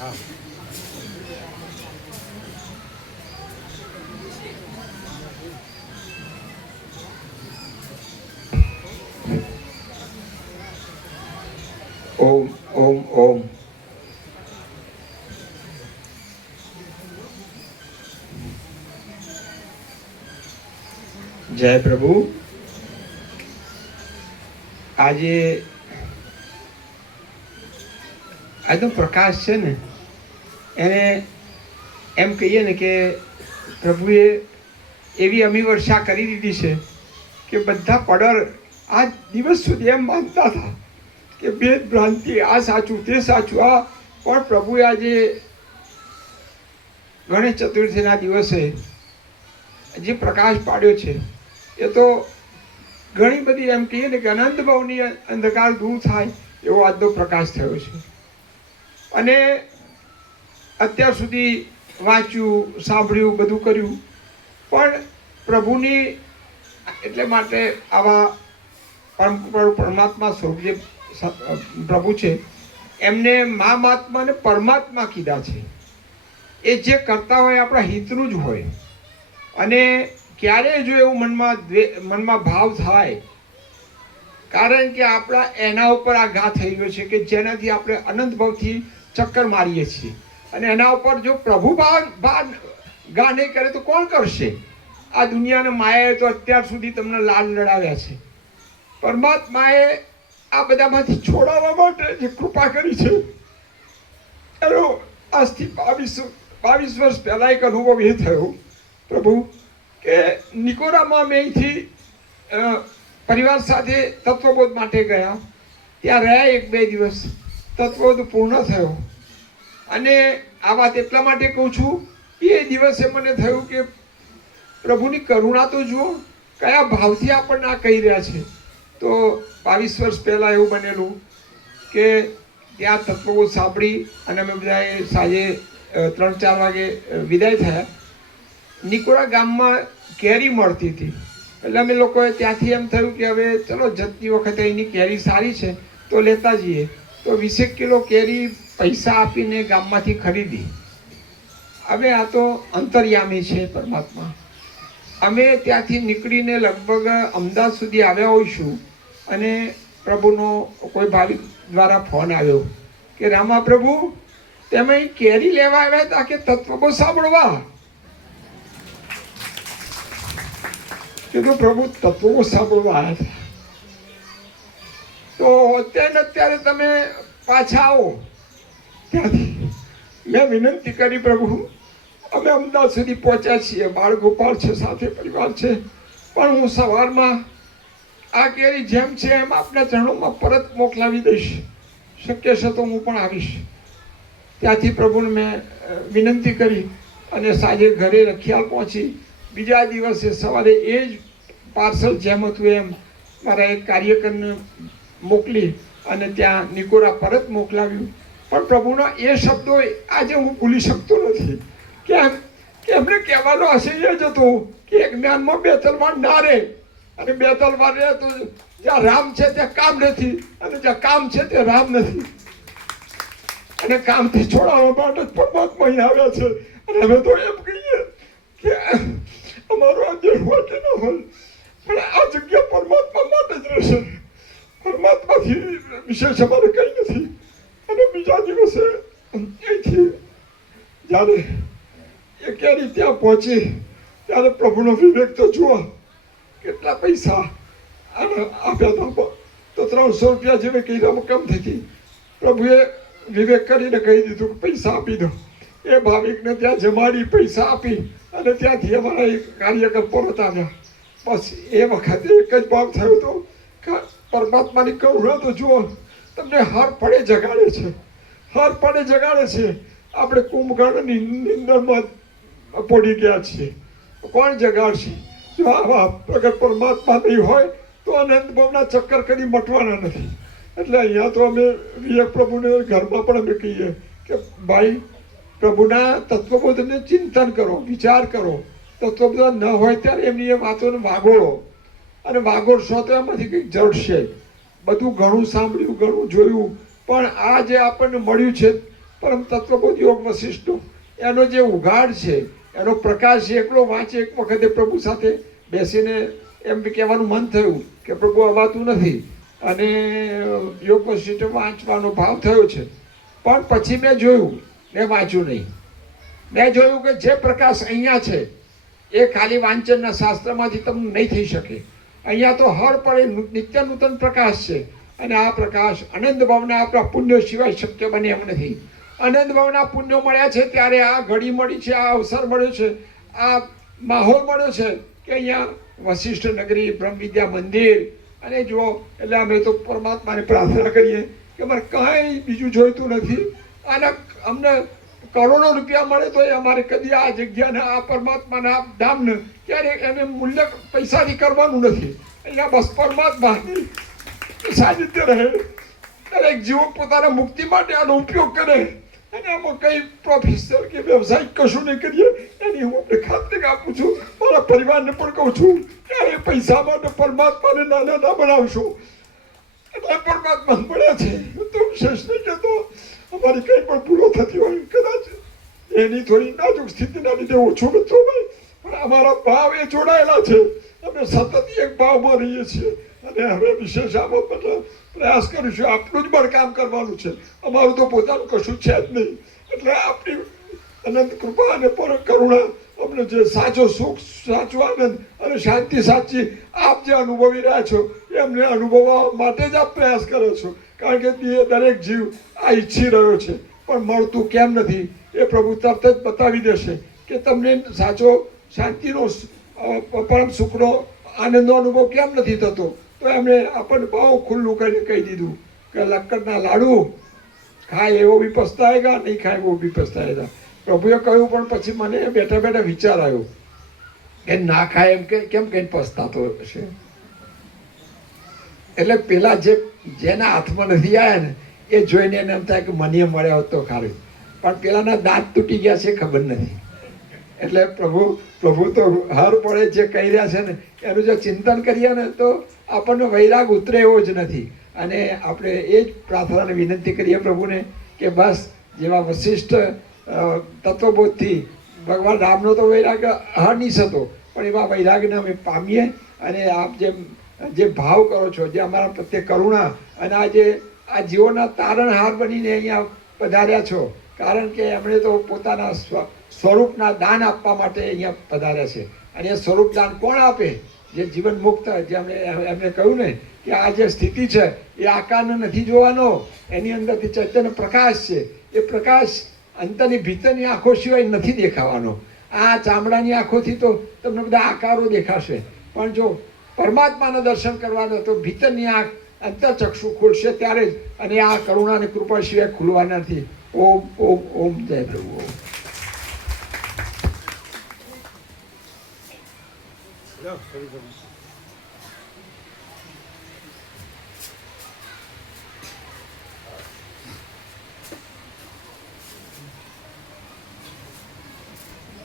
ઓમ ઓમ ઓમ. જય પ્રભુ. આજે આજનો પ્રકાશ છે ને, એને એમ કહીએ ને કે પ્રભુએ એવી અમી વર્ષા કરી દીધી છે કે બધા પડર આ દિવસ સુધી એમ માનતા હતા કે ભેદ ભ્રાંતિ, આ સાચું તે સાચું, આ પણ પ્રભુએ આજે ગણેશ ચતુર્થીના દિવસે જે પ્રકાશ પાડ્યો છે એ તો ઘણી બધી એમ કહીએ ને કે અનંત ભાવની અંધકાર દૂર થાય એવો આજનો પ્રકાશ થયો છે. અને અત્યાર સુધી વાંચ્યું, સાંભળ્યું, બધું કર્યું, પણ પ્રભુની એટલે માટે આવા પરમાત્મા સ્વરૂપ જે પ્રભુ છે એમને મહાત્મા ને પરમાત્મા કીધા છે. એ જે કરતા હોય આપણા હિતનું જ હોય. અને ક્યારેય જો એવું મનમાં ભાવ થાય, કારણ કે આપણા એના ઉપર આ ઘા થઈ ગયો છે કે જેનાથી આપણે અનંત ભાવથી ચક્કર મારીએ છીએ, અને એના ઉપર જો પ્રભુ ઘા નહીં કરે તો કોણ કરશે? આ દુનિયાના માયાએ તો અત્યાર સુધી તમને લાડ લડાવ્યા છે. પરમાત્માએ આ બધામાંથી છોડાવવા માટે જે કૃપા કરી છે એનો આજથી 22 વર્ષ પહેલા એક અનુભવ એ થયો પ્રભુ કે નિકોરામાં અમે અહીંથી પરિવાર સાથે તત્વબોધ માટે ગયા. ત્યાં રહ્યા 1-2 દિવસ, તત્વબોધ પૂર્ણ થયો. અને આ વાત એટલા માટે કહું છું, એ દિવસે મને થયું કે પ્રભુની કરુણા તો જુઓ, કયા ભાવથી આપણને આ કહી રહ્યા છે. તો 22 વર્ષ પહેલાં એવું બનેલું કે ત્યાં તત્વબોધ સાંભળી અને અમે બધાએ સાંજે 3-4 વાગે વિદાય થયા. નિકોરા ગામમાં કેરી મળતી હતી, એટલે અમે લોકોએ ત્યાંથી એમ થયું કે હવે ચલો જતી વખતે અહીંની કેરી સારી છે તો લેતા જઈએ. તો 20 કિલો કેરી પૈસા આપીને ગામમાંથી ખરીદી. હવે આ તો અંતર્યામી છે પરમાત્મા. અમે ત્યાંથી નીકળીને લગભગ અમદાવાદ સુધી આવ્યા હોઈશું, અને પ્રભુનો કોઈ ભાવિક દ્વારા ફોન આવ્યો કે રામા પ્રભુ તમે કેરી લેવા આવ્યા હતા કે તત્વબોધ સાંભળવા? કીધું પ્રભુ તત્વબોધ સાંભળવા આવ્યા હતા. તો અત્યારે તમે પાછા આવો. ત્યાંથી મેં વિનંતી કરી, પ્રભુ અમે અમદાવાદ સુધી પહોંચ્યા છીએ, બાળ ગોપાળ છે, સાથે પરિવાર છે, પણ હું સવારમાં આ કેરી જેમ છે એમ આપના ચરણોમાં પરત મોકલાવી દઈશ, શક્ય છે તો હું પણ આવીશ. ત્યાંથી પ્રભુને મેં વિનંતી કરી અને સાંજે ઘરે રખિયાલ પહોંચી. બીજા દિવસે સવારે એ જ પાર્સલ જેમ હતું એમ મારા એક કાર્યકરને મોકલી અને ત્યાં નિકોરા પરત મોકલાવ્યું. પણ પ્રભુના એ શબ્દો આજે હું ભૂલી શકતો નથી. કેમ કે એમને કહેવાનો આશય જ હતો કે એક જ્ઞાનમાં 2 તલવાર ના રહે, અને 2 તલવાર રહે તો જ્યાં રામ છે ત્યાં કામ નથી, અને જ્યાં કામ છે ત્યાં રામ નથી. અને કામથી છોડાવવા માટે જ પરમાત્મા અહીં આવ્યા છે. અને અમે તો એમ કહીએ કે અમારો આ દેહ હોય કે ન હોય, પણ આ જગ્યા પરમાત્મા માટે જ રહેશે. પરમાત્માથી વિશેષ અમારે કંઈ નથી. અને બીજા દિવસે અહીંથી જ્યારે એ કેરી ત્યાં પહોંચી ત્યારે પ્રભુનો વિવેક તો જુઓ, કેટલા પૈસા આપ્યા હતા તો 300 રૂપિયા જેવી કઈ રકમ થતી. પ્રભુએ વિવેક કરીને કહી દીધું કે પૈસા આપી દો. એ ભાવિકને ત્યાં જમાડી પૈસા આપી અને ત્યાંથી અમારા એક કાર્યકર પરત આવ્યા. બસ એ વખતે એક જ ભાવ થયો હતો કે પરમાત્માની કરુણા તો જુઓ, તમને હર પડે જગાડે છે, હર પડે જગાડે છે. આપણે કુંભકર્ણની નિંદરમાં પડી ગયા છીએ, કોણ જગાડશે? જો આવા પ્રગટ પરમાત્મા નહીં હોય તો અનંત ભાવના ચક્કર કદી મટવાના નથી. એટલે અહીંયા તો અમે વિવેક પ્રભુને ઘરમાં પણ અમે કહીએ કે ભાઈ પ્રભુના તત્વબોધને ચિંતન કરો, વિચાર કરો. તત્વબોધ ન હોય ત્યારે એમની એ વાતોને વાગોળો, અને વાગોળશો તો એમાંથી કંઈક જડશે. બધું ઘણું સાંભળ્યું, ઘણું જોયું, પણ આ જે આપણને મળ્યું છે પરમ તત્વબોધ યોગ વશિષ્ઠનો એનો જે ઉઘાડ છે, એનો પ્રકાશ છે, એકલો વાંચે. એક વખતે પ્રભુ સાથે બેસીને એમ કહેવાનું મન થયું કે પ્રભુ અવાતું નથી, અને યોગ વશિષ્ઠ વાંચવાનો ભાવ થયો છે. પણ પછી મેં જોયું, મેં વાંચ્યું નહીં. મેં જોયું કે જે પ્રકાશ અહીંયા છે એ ખાલી વાંચનના શાસ્ત્રમાંથી તમને નહીં થઈ શકે. અહીંયા તો હર પળે નિત્ય નૂતન પ્રકાશ છે, અને આ પ્રકાશ અનંત ભાવના આપણા પુણ્યો સિવાય શક્ય બને એમ નથી. અનંત ભાવના પુણ્યો મળ્યા છે ત્યારે આ ઘડી મળી છે, આ અવસર મળ્યો છે, આ માહોલ મળ્યો છે કે અહીંયા વશિષ્ઠ નગરી, બ્રહ્મ વિદ્યા મંદિર. અને જુઓ, એટલે અમે તો પરમાત્માને પ્રાર્થના કરીએ કે અમારે કાંઈ બીજું જોઈતું નથી. આના અમને કરોડો રૂપિયા મળે તો અમારે કદી આ જગ્યાને, આ પરમાત્માના આ ધામને ક્યારે એને મૂલ્ય પૈસાથી કરવાનું નથી. અહીંયા બસ પરમાત્માની સાનિધ્ય રહે. દરેક જીવો પોતાના મુક્તિ માટે આનો ઉપયોગ કરે, અને આમાં કંઈ પ્રોફેસર કે વ્યવસાયિક કશું નહીં કરીએ એની હું આપણે ખાતરી આપું છું. મારા પરિવારને પણ કહું છું કે એ પૈસા માટે પરમાત્માને નાના ના બનાવશો. એટલે પરમાત્મા મળ્યા છે તો વિશેષ નહીં કહેતો. અમારી કંઈ પણ ભૂલો થતી હોય, કદાચ એની થોડી નાજુક સ્થિતિના લીધે ઓછું નથી હોય, પણ અમારા ભાવ એ જોડાયેલા છે. અમે સતત એક ભાવમાં રહીએ છીએ, અને હવે વિશેષ આમાં મતલબ પ્રયાસ કરીશું. આપણું જ બળકામ કરવાનું છે, અમારું તો પોતાનું કશું છે જ નહીં. એટલે આપણી અનંત કૃપા અને પર કરુણા અમને જે સાચો સુખ, સાચો આનંદ અને શાંતિ સાચી આપ જે અનુભવી રહ્યા છો એ અમને અનુભવવા માટે જ આપ પ્રયાસ કરો છો. કારણ કે દરેક જીવ આ ઈચ્છી રહ્યો છે, પણ મળતું કેમ નથી એ પ્રભુ તરત જ બતાવી દેશે કે તમને સાચો શાંતિનો, પરમ સુખનો, આનંદનો અનુભવ કેમ નથી થતો. તો એમણે આપણને બહુ ખુલ્લું કરીને કહી દીધું કે લક્કડના લાડુ ખાય એવો બી પસ્તાએગા, નહીં ખાય એવો બી પસ્તાએગા. પ્રભુએ કહ્યું, પણ પછી મને બેઠા બેઠા વિચાર આવ્યો કે ના ખાય એમ કે કેમ કઈ પસ્તાતો હશે. એટલે પેલા જેના હાથમાં નથી આવ્યા ને એ જોઈને એને એમ થાય કે મને મળ્યા હોત તો ખારું, પણ પેલાના દાંત તૂટી ગયા છે ખબર નથી. એટલે પ્રભુ તો હર પડે જે કહી રહ્યા છે ને એનું જો ચિંતન કરીએ ને તો આપણને વૈરાગ ઉતરે એવો જ નથી. અને આપણે એ જ પ્રાર્થનાને વિનંતી કરીએ પ્રભુને કે બસ જેવા વશિષ્ઠ તત્વબોધથી ભગવાન રામનો તો વૈરાગ અહર્નિશ હતો, પણ એવા વૈરાગને અમે પામીએ. અને આપ જે ભાવ કરો છો, જે અમારા પ્રત્યે કરુણા, અને આ જીવોના તારણહાર બનીને અહીંયા પધાર્યા છો, કારણ કે એમણે તો પોતાના સ્વરૂપના દાન આપવા માટે અહીંયા પધાર્યા છે. અને એ સ્વરૂપ દાન કોણ આપે? જે જીવન મુક્ત, જે એમણે કહ્યું ને કે આ જે સ્થિતિ છે એ આકારને નથી જોવાનો, એની અંદરથી ચૈતન્ય પ્રકાશ છે. એ પ્રકાશ અંતરની ભીતરની આંખો સિવાય નથી દેખાવાનો. આ ચામડાની આંખોથી તો તમને બધા આકારો દેખાશે, પણ જો પરમાત્માના દર્શન કરવાનો તો ભીતરની આંખ, અંતરચક્ષુ ખુલશે ત્યારે જ. અને આ કરુણા અને કૃપા સિવાય ખુલવાના નથી. ઓમ ઓમ ઓમ જય પ્રભુ. Yeah,